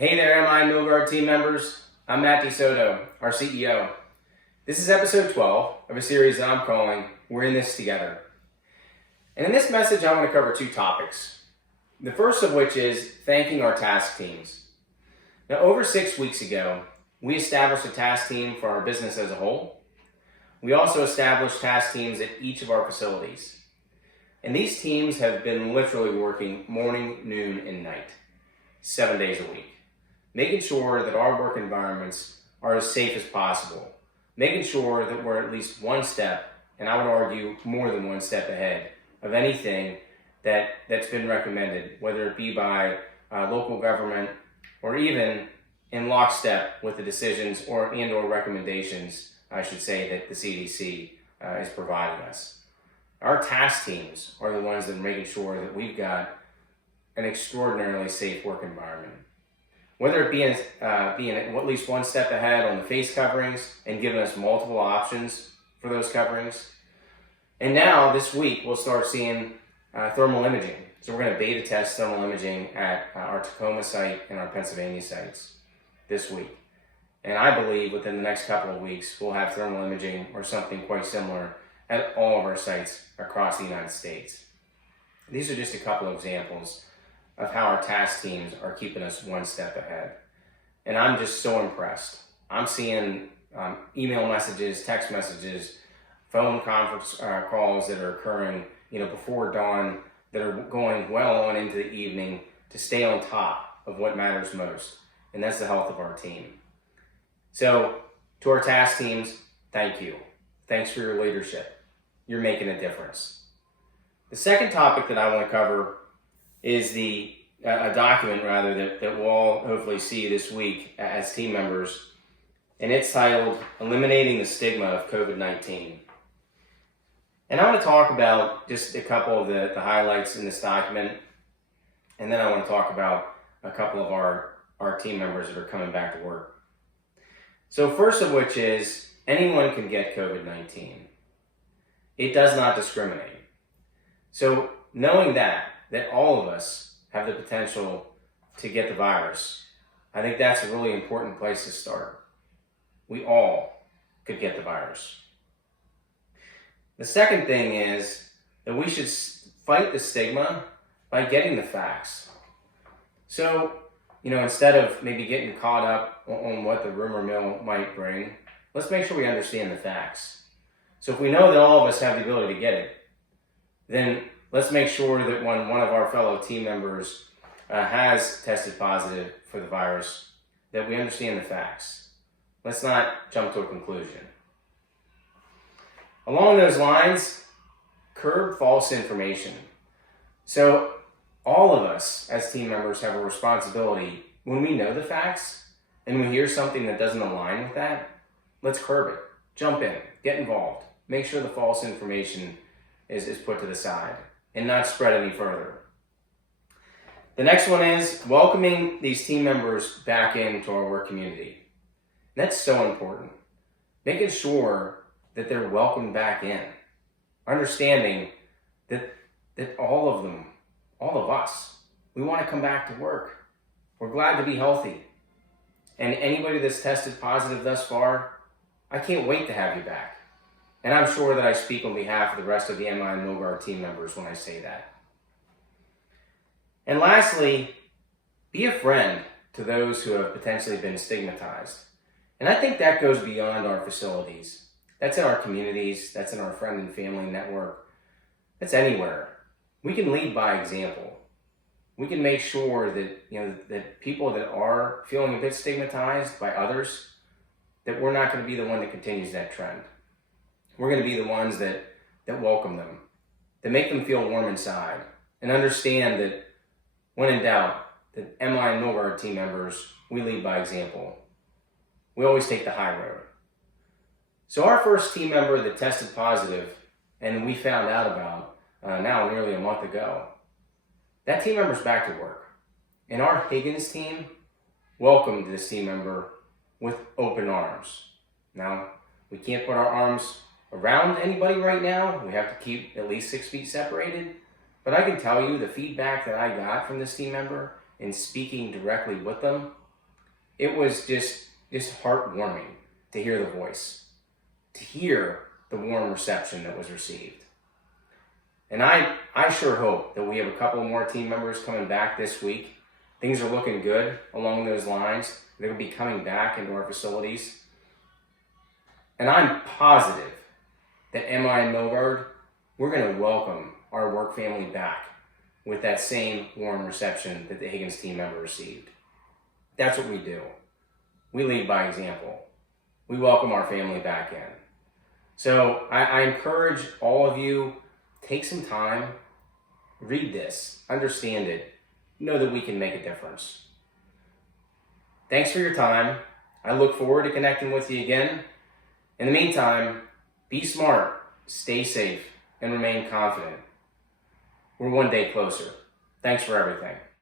Hey there, MI Milgard team members. I'm Matt DeSoto, our CEO. This is episode 12 of a series that I'm calling We're in This Together. And in this message, I want to cover two topics. The first of which is thanking our task teams. Now, over 6 weeks ago, we established a task team for our business as a whole. We also established task teams at each of our facilities. And these teams have been literally working morning, noon, and night, 7 days a week, making sure that our work environments are as safe as possible, making sure that we're at least one step, and I would argue more than one step ahead of anything that's been recommended, whether it be by local government or even in lockstep with the decisions or recommendations, I should say, that the CDC is providing us. Our task teams are the ones that are making sure that we've got an extraordinarily safe work environment. Whether it be being at least one step ahead on the face coverings and giving us multiple options for those coverings. And now, this week, we'll start seeing thermal imaging. So we're going to beta test thermal imaging at our Tacoma site and our Pennsylvania sites this week. And I believe within the next couple of weeks, we'll have thermal imaging or something quite similar at all of our sites across the United States. These are just a couple of examples of how our task teams are keeping us one step ahead. And I'm just so impressed. I'm seeing email messages, text messages, phone conference calls that are occurring before dawn, that are going well on into the evening to stay on top of what matters most, and that's the health of our team. So to our task teams, thank you. Thanks for your leadership. You're making a difference. The second topic that I want to cover is a document that we'll all hopefully see this week as team members, and it's titled Eliminating the Stigma of COVID-19. And I want to talk about just a couple of the highlights in this document, and then I want to talk about a couple of our team members that are coming back to work. So first of which is, anyone can get COVID-19. It does not discriminate. So knowing that all of us have the potential to get the virus, I think that's a really important place to start. We all could get the virus. The second thing is that we should fight the stigma by getting the facts. So, instead of maybe getting caught up on what the rumor mill might bring, let's make sure we understand the facts. So if we know that all of us have the ability to get it, then let's make sure that when one of our fellow team members has tested positive for the virus, that we understand the facts. Let's not jump to a conclusion. Along those lines, curb false information. So all of us as team members have a responsibility when we know the facts and we hear something that doesn't align with that, let's curb it. Jump in, get involved, make sure the false information is put to the side and not spread any further. The next one is welcoming these team members back into our work community. And that's so important. Making sure that they're welcomed back in. Understanding that all of them, all of us, we want to come back to work. We're glad to be healthy. And anybody that's tested positive thus far, I can't wait to have you back. And I'm sure that I speak on behalf of the rest of the MI and Milgard team members when I say that. And lastly, be a friend to those who have potentially been stigmatized. And I think that goes beyond our facilities. That's in our communities, that's in our friend and family network, that's anywhere. We can lead by example. We can make sure that that people that are feeling a bit stigmatized by others, that we're not going to be the one that continues that trend. We're going to be the ones that welcome them, that make them feel warm inside, and understand that when in doubt, that MI and Milgard team members, we lead by example. We always take the high road. So our first team member that tested positive, and we found out about now nearly a month ago, that team member's back to work. And our Higgins team welcomed this team member with open arms. Now, we can't put our arms around anybody right now. We have to keep at least 6 feet separated. But I can tell you the feedback that I got from this team member in speaking directly with them it was just heartwarming to hear the voice, to hear the warm reception that was received. And I sure hope that we have a couple more team members coming back this week. Things are looking good along those lines. They're going to be coming back into our facilities. And I'm positive that MI and Milgard, we're going to welcome our work family back with that same warm reception that the Higgins team member received. That's what we do. We lead by example. We welcome our family back in. So I encourage all of you, take some time, read this, understand it, know that we can make a difference. Thanks for your time. I look forward to connecting with you again. In the meantime, be smart, stay safe, and remain confident. We're one day closer. Thanks for everything.